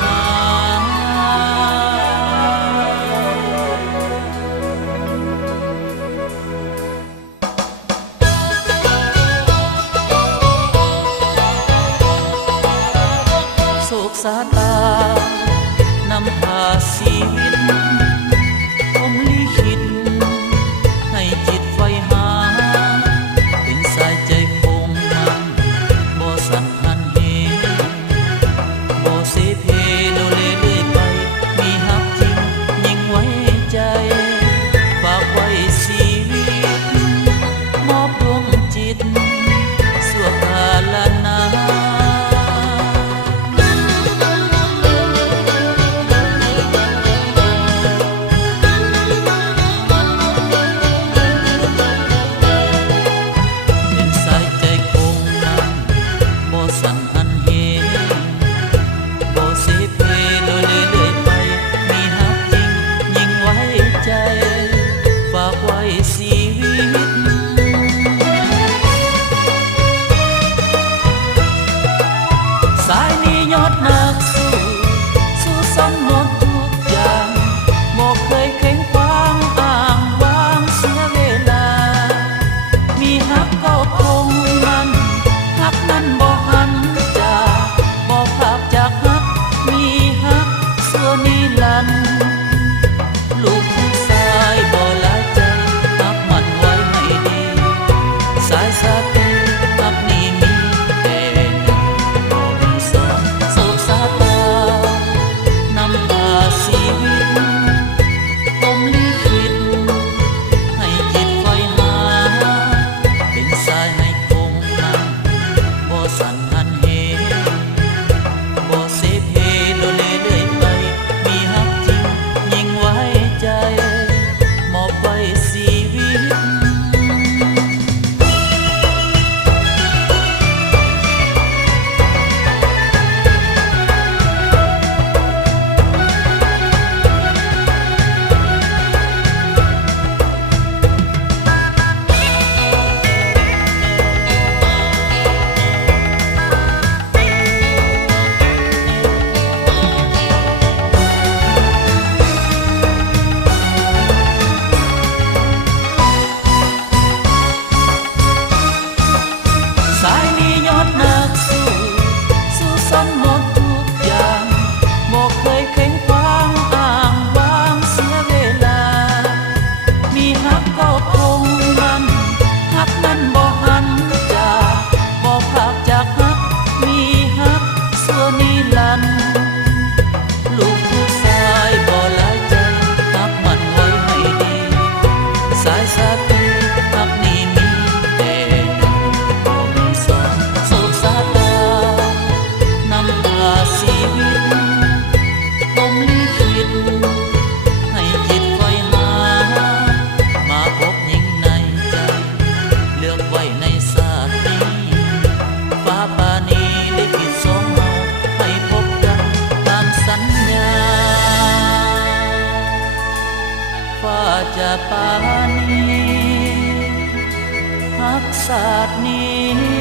หาโศกสาตานำพาชีวิตผมลิขิตให้จิตไฟหาเป็นสายใจคงมันบ่สั่นหันเหบ่เสเพโลเลเรื่อยไปมีฮักจริงยิ่งไว้ใจฝากไว้ชีวิตมอบดวงจิตสั่วกาลนานสั่นหันเหบ่เสเพโดยเรื่อยไปมีฮักจริงยิ่งไว้ใจฝากไว้ชีวิตสายนี้ยอดนักสู้ซ้ำหมดทุกอย่างบ่เคยเข็งขวางอ้างวางเสียเวลามีฮักก็คงมันฮักนั้นบ่หันบ่ภาพจากฮักมีฮักส่วนนิรันดร์ลูกผู้ชายบ่หลายใจฮักมันไว้ให้ดีสายสาธุฮักนี้มีแต่หนึ่งบ่มีสองโศกสาตานำพาชีวิตผมลิขิตให้จิตไฟหาเป็นสายให้คงมันบ่สั่นหันเหบ่เสเพโลเลเรื่อยไปมีฮักจริงยิ่งไว้ใจมอบไว้ชีวิตสายนี้ยอดนักสู้ซ้ำหมดทุกอย่างบ่เคยเข็งขวางอ้างวางเสียเวลามีฮักก็คงมันฮักนั้นบ่หันจากบ่พรากจากฮักมีฮักส่วนนิรันดร์ลูกผู้ชายบ่หลายใจฮักมันไว้ให้ดีสายสาธุฮักนี้มีแต่หนึ่งบ่มีสองโศกสาตานำพาชีวิตผมลิขิตให้จิตไฟหามาพบหญิงในใจเลือกไว้ในชาตินี้ฟ้าปานีลิขิตสองเราให้พบกันตามสัญญาฟ้าจะปานีฮักศาสตร์นี้